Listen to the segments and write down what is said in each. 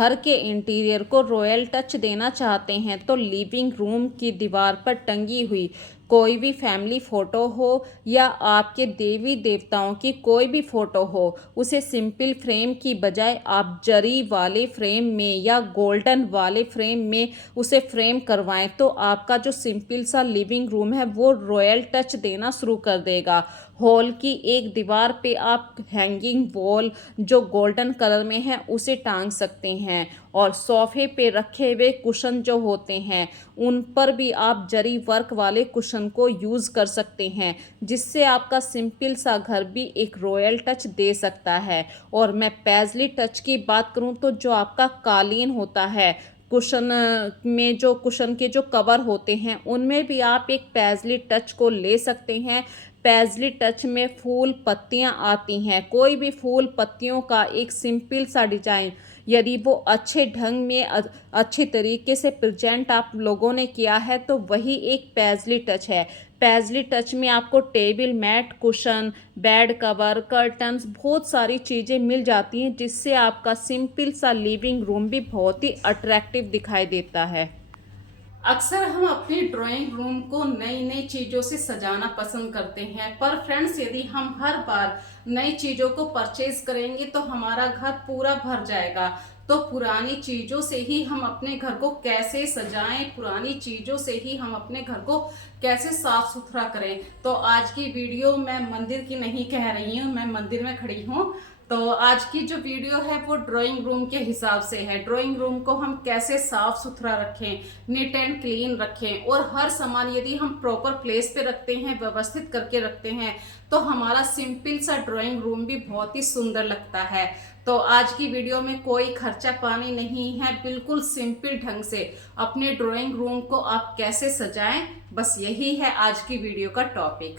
घर के इंटीरियर को रॉयल टच देना चाहते हैं तो लिविंग रूम की दीवार पर टंगी हुई कोई भी फैमिली फ़ोटो हो या आपके देवी देवताओं की कोई भी फ़ोटो हो, उसे सिंपल फ्रेम की बजाय आप जरी वाले फ्रेम में या गोल्डन वाले फ्रेम में उसे फ्रेम करवाएं तो आपका जो सिंपल सा लिविंग रूम है वो रॉयल टच देना शुरू कर देगा। हॉल की एक दीवार पे आप हैंगिंग वॉल जो गोल्डन कलर में है उसे टांग सकते हैं, और सोफे पे रखे हुए कुशन जो होते हैं उन पर भी आप जरी वर्क वाले कुशन को यूज़ कर सकते हैं, जिससे आपका सिंपल सा घर भी एक रॉयल टच दे सकता है। और मैं पैजली टच की बात करूं तो जो आपका कालीन होता है, कुशन में जो कुशन के जो कवर होते हैं उनमें भी आप एक पैजली टच को ले सकते हैं। पैजली टच में फूल पत्तियां आती हैं, कोई भी फूल पत्तियों का एक सिंपल सा डिजाइन यदि वो अच्छे ढंग में अच्छे तरीके से प्रेजेंट आप लोगों ने किया है तो वही एक पैजली टच है। पैजली टच में आपको table mat, cushion, bed cover, curtains बहुत सारी चीज़ें मिल जाती हैं, जिससे आपका सिंपल सा लिविंग रूम भी बहुत ही अट्रैक्टिव दिखाई देता है। अक्सर हम अपनी ड्राइंग रूम को नई नई चीज़ों से सजाना पसंद करते हैं, पर फ्रेंड्स यदि हम हर बार नई चीज़ों को परचेज करेंगे तो हमारा घर पूरा भर जाएगा। तो पुरानी चीज़ों से ही हम अपने घर को कैसे सजाएं, पुरानी चीज़ों से ही हम अपने घर को कैसे साफ सुथरा करें। तो आज की वीडियो मैं मंदिर की नहीं कह रही हूँ, मैं मंदिर में खड़ी हूँ। तो आज की जो वीडियो है वो ड्राइंग रूम के हिसाब से है। ड्राइंग रूम को हम कैसे साफ सुथरा रखें, नीट एंड क्लीन रखें, और हर सामान यदि हम प्रॉपर प्लेस पे रखते हैं, व्यवस्थित करके रखते हैं, तो हमारा सिंपल सा ड्राइंग रूम भी बहुत ही सुंदर लगता है। तो आज की वीडियो में कोई खर्चा पानी नहीं है, बिल्कुल सिंपल ढंग से अपने ड्राइंग रूम को आप कैसे सजाएं, बस यही है आज की वीडियो का टॉपिक।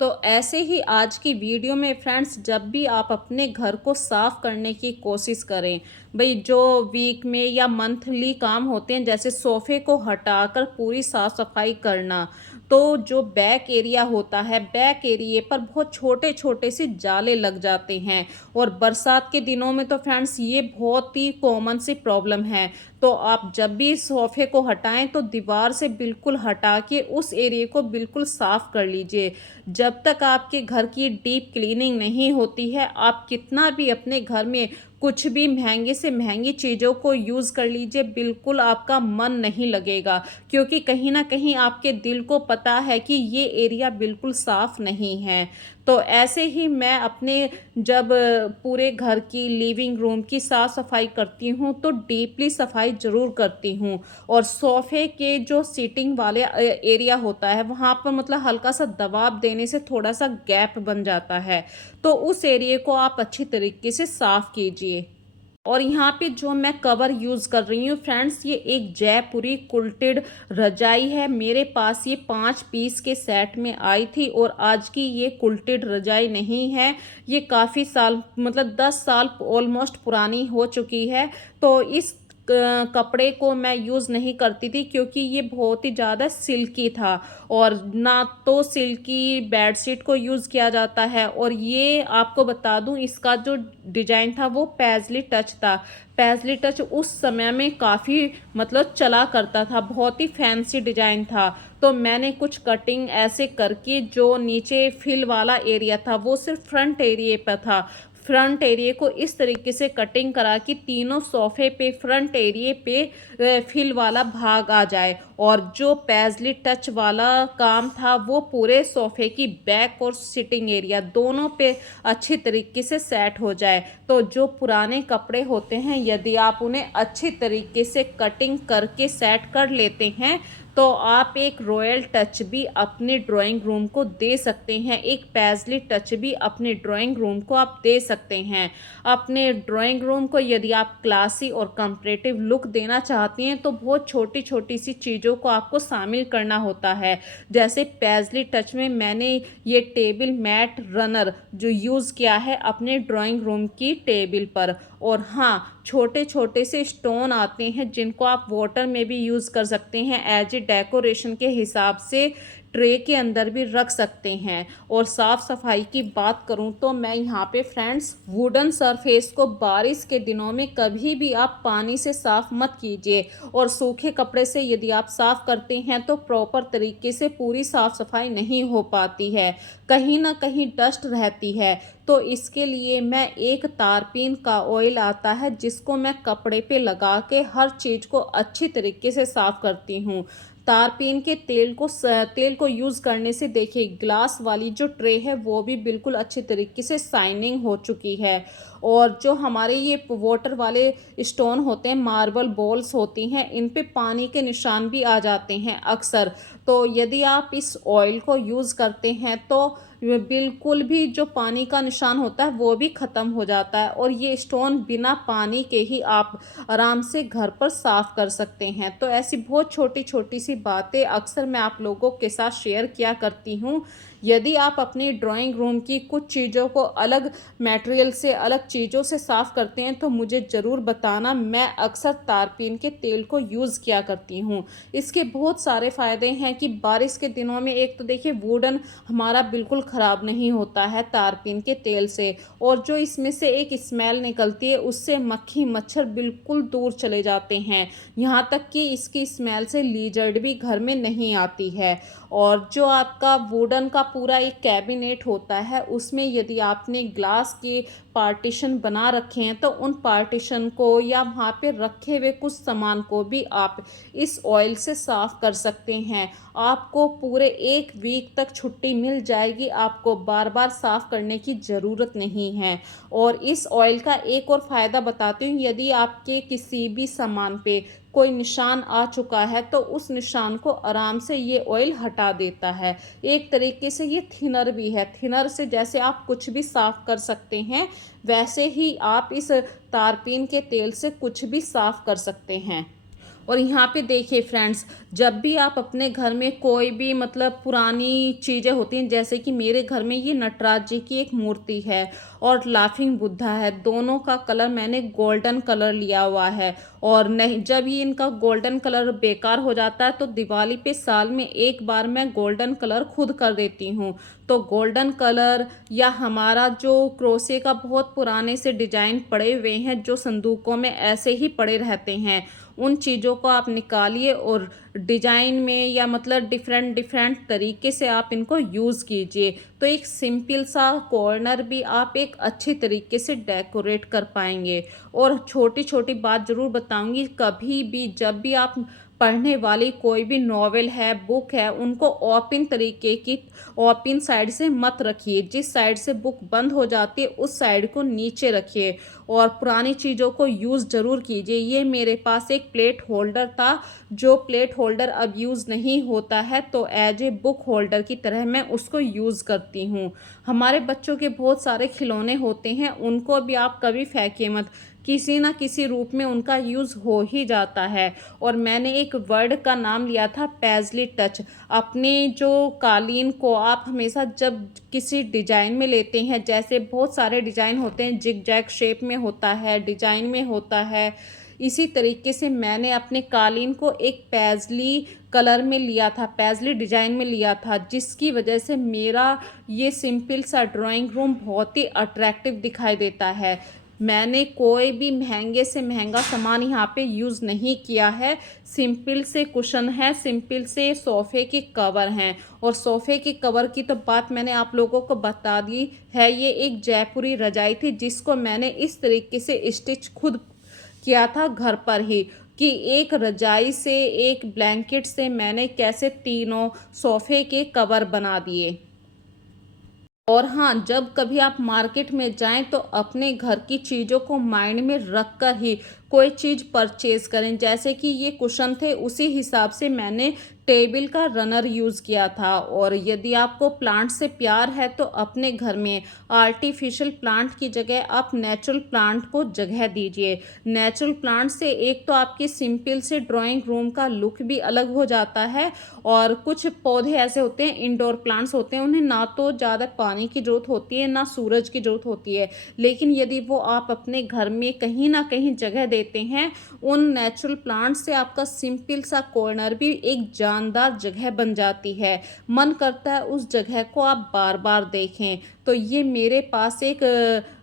तो ऐसे ही आज की वीडियो में फ्रेंड्स, जब भी आप अपने घर को साफ़ करने की कोशिश करें, भाई जो वीक में या मंथली काम होते हैं, जैसे सोफ़े को हटाकर पूरी साफ़ सफाई करना, तो जो बैक एरिया होता है, बैक एरिए पर बहुत छोटे छोटे से जाले लग जाते हैं, और बरसात के दिनों में तो फ्रेंड्स ये बहुत ही कॉमन सी प्रॉब्लम है। तो आप जब भी सोफ़े को हटाएं तो दीवार से बिल्कुल हटा के उस एरिया को बिल्कुल साफ़ कर लीजिए। जब तक आपके घर की डीप क्लीनिंग नहीं होती है, आप कितना भी अपने घर में कुछ भी महंगे से महंगी चीज़ों को यूज़ कर लीजिए, बिल्कुल आपका मन नहीं लगेगा, क्योंकि कहीं ना कहीं आपके दिल को पता है कि ये एरिया बिल्कुल साफ़ नहीं है। तो ऐसे ही मैं अपने जब पूरे घर की लिविंग रूम की साफ़ सफाई करती हूँ तो डीपली सफाई ज़रूर करती हूँ, और सोफ़े के जो सीटिंग वाले एरिया होता है वहाँ पर मतलब हल्का सा दबाव देने से थोड़ा सा गैप बन जाता है, तो उस एरिया को आप अच्छी तरीके से साफ़ कीजिए। और यहाँ पे जो मैं कवर यूज़ कर रही हूँ फ्रेंड्स, ये एक जयपुरी कुल्टेड रजाई है। मेरे पास ये 5 पीस के सेट में आई थी, और आज की ये कुल्टेड रजाई नहीं है, ये काफ़ी साल मतलब 10 साल ऑलमोस्ट पुरानी हो चुकी है। तो इस कपड़े को मैं यूज़ नहीं करती थी, क्योंकि ये बहुत ही ज़्यादा सिल्की था, और ना तो सिल्की बेडशीट को यूज़ किया जाता है। और ये आपको बता दूं, इसका जो डिज़ाइन था वो पैजली टच था। पैजली टच उस समय में काफ़ी मतलब चला करता था, बहुत ही फैंसी डिज़ाइन था। तो मैंने कुछ कटिंग ऐसे करके जो नीचे फिल वाला एरिया था वो सिर्फ फ्रंट एरिया पर था, फ्रंट एरिया को इस तरीके से कटिंग करा कि तीनों सोफे पे फ्रंट एरिया पे फिल वाला भाग आ जाए, और जो पैजली टच वाला काम था वो पूरे सोफे की बैक और सिटिंग एरिया दोनों पे अच्छी तरीके से सेट हो जाए। तो जो पुराने कपड़े होते हैं यदि आप उन्हें अच्छी तरीके से कटिंग करके सेट कर लेते हैं तो आप एक रॉयल टच भी अपने ड्राइंग रूम को दे सकते हैं, एक पैजली टच भी अपने ड्राइंग रूम को आप दे सकते हैं। अपने ड्राइंग रूम को यदि आप क्लासी और कंपैरेटिव लुक देना चाहती हैं तो बहुत छोटी छोटी सी चीज़ों को आपको शामिल करना होता है। जैसे पैजली टच में मैंने ये टेबल मैट रनर जो यूज़ किया है अपने ड्राइंग रूम की टेबल पर। और हाँ, छोटे छोटे से स्टोन आते हैं जिनको आप वाटर में भी यूज़ कर सकते हैं एज ए डेकोरेशन के हिसाब से। ट्रे के अंदर भी रख सकते हैं। और साफ़ सफाई की बात करूं तो मैं यहाँ पे फ्रेंड्स वुडन सरफेस को बारिश के दिनों में कभी भी आप पानी से साफ़ मत कीजिए, और सूखे कपड़े से यदि आप साफ़ करते हैं तो प्रॉपर तरीके से पूरी साफ़ सफाई नहीं हो पाती है, कहीं ना कहीं डस्ट रहती है। तो इसके लिए मैं एक तारपीन का ऑयल आता है जिसको मैं कपड़े पे लगा के हर चीज़ को अच्छी तरीके से साफ़ करती हूँ। तारपीन के तेल को यूज़ करने से देखिए ग्लास वाली जो ट्रे है वो भी बिल्कुल अच्छी तरीके से शाइनिंग हो चुकी है। और जो हमारे ये वाटर वाले स्टोन होते हैं, मार्बल बॉल्स होती हैं, इन पे पानी के निशान भी आ जाते हैं अक्सर। तो यदि आप इस ऑयल को यूज़ करते हैं तो बिल्कुल भी जो पानी का निशान होता है वो भी ख़त्म हो जाता है, और ये स्टोन बिना पानी के ही आप आराम से घर पर साफ़ कर सकते हैं। तो ऐसी बहुत छोटी छोटी सी बातें अक्सर मैं आप लोगों के साथ शेयर किया करती हूँ। यदि आप अपनी ड्राइंग रूम की कुछ चीज़ों को अलग मटेरियल से, अलग चीज़ों से साफ़ करते हैं तो मुझे ज़रूर बताना। मैं अक्सर तारपीन के तेल को यूज़ किया करती हूँ। इसके बहुत सारे फ़ायदे हैं कि बारिश के दिनों में एक तो देखिए वुडन हमारा बिल्कुल ख़राब नहीं होता है तारपीन के तेल से, और जो इसमें से एक स्मेल निकलती है उससे मक्खी मच्छर बिल्कुल दूर चले जाते हैं। यहाँ तक कि इसकी स्मेल से लीजर्ड भी घर में नहीं आती है। और जो आपका वुडन का पूरा एक कैबिनेट होता है उसमें यदि आपने ग्लास के पार्टीशन बना रखे हैं तो उन पार्टीशन को या वहाँ पे रखे हुए कुछ सामान को भी आप इस ऑयल से साफ़ कर सकते हैं। आपको पूरे 1 वीक तक छुट्टी मिल जाएगी, आपको बार बार साफ़ करने की ज़रूरत नहीं है। और इस ऑयल का एक और फ़ायदा बताती हूँ, यदि आपके किसी भी सामान पे कोई निशान आ चुका है तो उस निशान को आराम से ये ऑयल हटा देता है। एक तरीके से ये थिनर भी है, थिनर से जैसे आप कुछ भी साफ़ कर सकते हैं वैसे ही आप इस तारपीन के तेल से कुछ भी साफ़ कर सकते हैं। और यहाँ पे देखिए फ्रेंड्स, जब भी आप अपने घर में कोई भी मतलब पुरानी चीज़ें होती हैं, जैसे कि मेरे घर में ये नटराज जी की एक मूर्ति है और लाफिंग बुद्धा है, दोनों का कलर मैंने गोल्डन कलर लिया हुआ है। और नहीं, जब ये इनका गोल्डन कलर बेकार हो जाता है तो दिवाली पे साल में एक बार मैं गोल्डन कलर खुद कर देती हूँ। तो गोल्डन कलर या हमारा जो क्रोशे का बहुत पुराने से डिजाइन पड़े हुए हैं जो संदूकों में ऐसे ही पड़े रहते हैं, उन चीज़ों को आप निकालिए और डिजाइन में या मतलब डिफरेंट डिफरेंट तरीके से आप इनको यूज़ कीजिए। तो एक सिंपल सा कॉर्नर भी आप एक अच्छी तरीके से डेकोरेट कर पाएंगे। और छोटी छोटी बात ज़रूर बताऊंगी, कभी भी जब भी आप पढ़ने वाली कोई भी नॉवेल है, बुक है, उनको ओपन तरीके की ओपन साइड से मत रखिए। जिस साइड से बुक बंद हो जाती है उस साइड को नीचे रखिए। और पुरानी चीज़ों को यूज़ ज़रूर कीजिए। ये मेरे पास एक प्लेट होल्डर था, जो प्लेट होल्डर अब यूज़ नहीं होता है, तो एज ए बुक होल्डर की तरह मैं उसको यूज़ करती हूँ। हमारे बच्चों के बहुत सारे खिलौने होते हैं, उनको भी आप कभी फेंकिए मत, किसी ना किसी रूप में उनका यूज़ हो ही जाता है। और मैंने एक वर्ड का नाम लिया था पैजली टच। अपने जो कालीन को आप हमेशा जब किसी डिजाइन में लेते हैं, जैसे बहुत सारे डिजाइन होते हैं, जिग जैग शेप में होता है, डिजाइन में होता है, इसी तरीके से मैंने अपने कालीन को एक पैजली कलर में लिया था, पैजली डिजाइन में लिया था, जिसकी वजह से मेरा ये सिंपल सा ड्राइंग रूम बहुत ही अट्रैक्टिव दिखाई देता है। मैंने कोई भी महंगे से महंगा सामान यहाँ पे यूज़ नहीं किया है। सिंपल से कुशन है, सिंपल से सोफ़े के कवर हैं। और सोफ़े के कवर की तो बात मैंने आप लोगों को बता दी है। ये एक जयपुरी रजाई थी जिसको मैंने इस तरीके से स्टिच खुद किया था घर पर ही, कि एक रजाई से, एक ब्लैंकेट से मैंने कैसे तीनों सोफ़े के कवर बना दिए। और हाँ, जब कभी आप मार्केट में जाएं तो अपने घर की चीज़ों को माइंड में रख कर ही कोई चीज़ परचेज़ करें। जैसे कि ये कुशन थे, उसी हिसाब से मैंने टेबल का रनर यूज़ किया था। और यदि आपको प्लांट से प्यार है तो अपने घर में आर्टिफिशियल प्लांट की जगह आप नेचुरल प्लांट को जगह दीजिए। नेचुरल प्लांट से एक तो आपकी सिंपल से ड्राइंग रूम का लुक भी अलग हो जाता है, और कुछ पौधे ऐसे होते हैं, इंडोर प्लांट्स होते हैं, उन्हें ना तो ज़्यादा पानी की ज़रूरत होती है ना सूरज की ज़रूरत होती है, लेकिन यदि वो आप अपने घर में कहीं ना कहीं जगह देते हैं, उन नेचुरल प्लांट से आपका सिंपल सा कॉर्नर भी एक जान शानदार जगह बन जाती है। मन करता है उस जगह को आप बार बार देखें। तो ये मेरे पास एक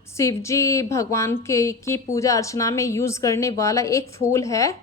शिव जी भगवान के की पूजा अर्चना में यूज़ करने वाला एक फूल है,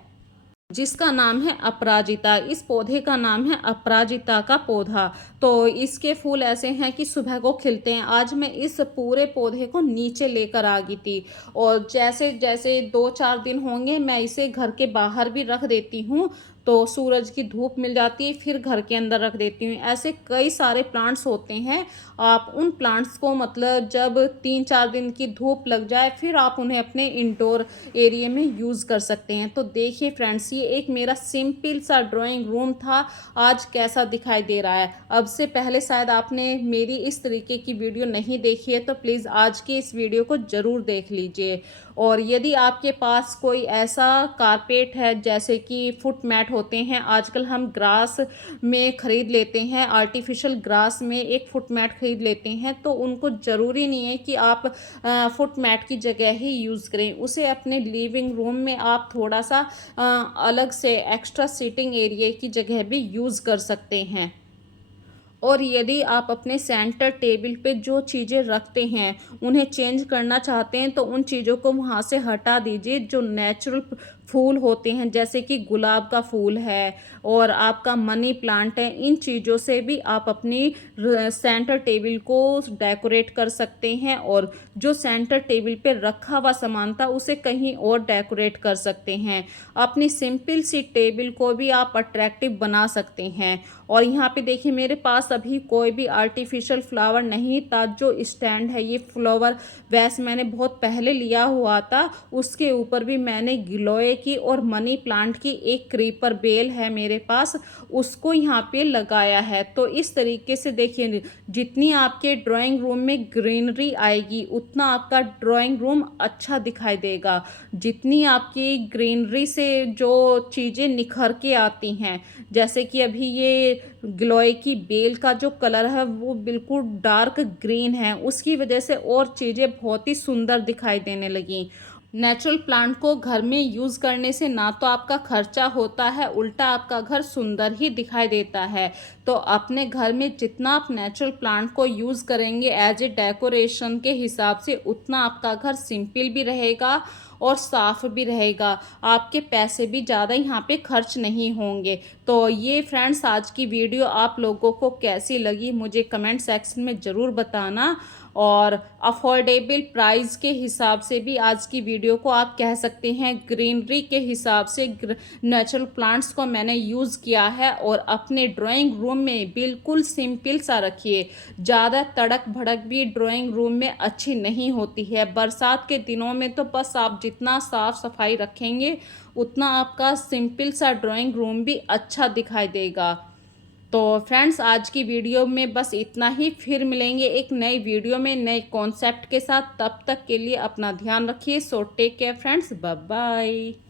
जिसका नाम है अपराजिता। इस पौधे का नाम है अपराजिता का पौधा। तो इसके फूल ऐसे हैं कि सुबह को खिलते हैं। आज मैं इस पूरे पौधे को नीचे लेकर आ गई थी, और जैसे जैसे 2-4 दिन होंगे मैं इसे घर के बाहर भी रख देती हूँ, तो सूरज की धूप मिल जाती है, फिर घर के अंदर रख देती हूँ। ऐसे कई सारे प्लांट्स होते हैं। आप उन प्लांट्स को मतलब जब 3-4 दिन की धूप लग जाए फिर आप उन्हें अपने इंडोर एरिया में यूज़ कर सकते हैं। तो देखिए फ्रेंड्स, ये एक मेरा सिंपल सा ड्राइंग रूम था। आज कैसा दिखाई दे रहा है। अब से पहले शायद आपने मेरी इस तरीके की वीडियो नहीं देखी है, तो प्लीज़ आज की इस वीडियो को ज़रूर देख लीजिए। और यदि आपके पास कोई ऐसा कारपेट है, जैसे कि फुट मैट होते हैं, आजकल हम ग्रास में ख़रीद लेते हैं, आर्टिफिशियल ग्रास में एक फुट मैट ख़रीद लेते हैं, तो उनको ज़रूरी नहीं है कि आप फुट मैट की जगह ही यूज़ करें। उसे अपने लिविंग रूम में आप थोड़ा सा अलग से एक्स्ट्रा सीटिंग एरिया की जगह भी यूज़ कर सकते हैं। और यदि आप अपने सेंटर टेबल पे जो चीज़ें रखते हैं उन्हें चेंज करना चाहते हैं, तो उन चीज़ों को वहाँ से हटा दीजिए। जो नेचुरल फूल होते हैं, जैसे कि गुलाब का फूल है और आपका मनी प्लांट है, इन चीज़ों से भी आप अपनी सेंटर टेबल को डेकोरेट कर सकते हैं, और जो सेंटर टेबल पे रखा हुआ सामान था उसे कहीं और डेकोरेट कर सकते हैं। अपनी सिंपल सी टेबल को भी आप अट्रैक्टिव बना सकते हैं। और यहाँ पे देखिए, मेरे पास अभी कोई भी आर्टिफिशियल फ्लावर नहीं था। जो स्टैंड है, ये फ्लावर वैस मैंने बहुत पहले लिया हुआ था, उसके ऊपर भी मैंने गिलोय की और मनी प्लांट की एक क्रीपर बेल है मेरे पास, उसको यहाँ पे लगाया है। तो इस तरीके से देखिए, जितनी आपके ड्राइंग रूम में ग्रीनरी आएगी उतना आपका ड्राइंग रूम अच्छा दिखाई देगा। जितनी आपकी ग्रीनरी से जो चीज़ें निखर के आती हैं, जैसे कि अभी ये गिलोय की बेल का जो कलर है वो बिल्कुल डार्क ग्रीन है, उसकी वजह से और चीज़ें बहुत ही सुंदर दिखाई देने लगी। नेचुरल प्लांट को घर में यूज़ करने से ना तो आपका खर्चा होता है, उल्टा आपका घर सुंदर ही दिखाई देता है। तो अपने घर में जितना आप नेचुरल प्लांट को यूज़ करेंगे एज ए डेकोरेशन के हिसाब से, उतना आपका घर सिंपल भी रहेगा और साफ भी रहेगा। आपके पैसे भी ज़्यादा यहाँ पे खर्च नहीं होंगे। तो ये फ्रेंड्स, आज की वीडियो आप लोगों को कैसी लगी मुझे कमेंट सेक्शन में ज़रूर बताना। और अफोर्डेबल प्राइस के हिसाब से भी आज की वीडियो को आप कह सकते हैं ग्रीनरी के हिसाब से नेचुरल प्लांट्स को मैंने यूज़ किया है। और अपने ड्राइंग रूम में बिल्कुल सिंपल सा रखिए। ज़्यादा तड़क भड़क भी ड्राइंग रूम में अच्छी नहीं होती है। बरसात के दिनों में तो बस आप जितना साफ़ सफाई रखेंगे उतना आपका सिंपल सा ड्राइंग रूम भी अच्छा दिखाई देगा। तो फ्रेंड्स, आज की वीडियो में बस इतना ही। फिर मिलेंगे एक नई वीडियो में नए कॉन्सेप्ट के साथ। तब तक के लिए अपना ध्यान रखिए। So take care friends, bye bye.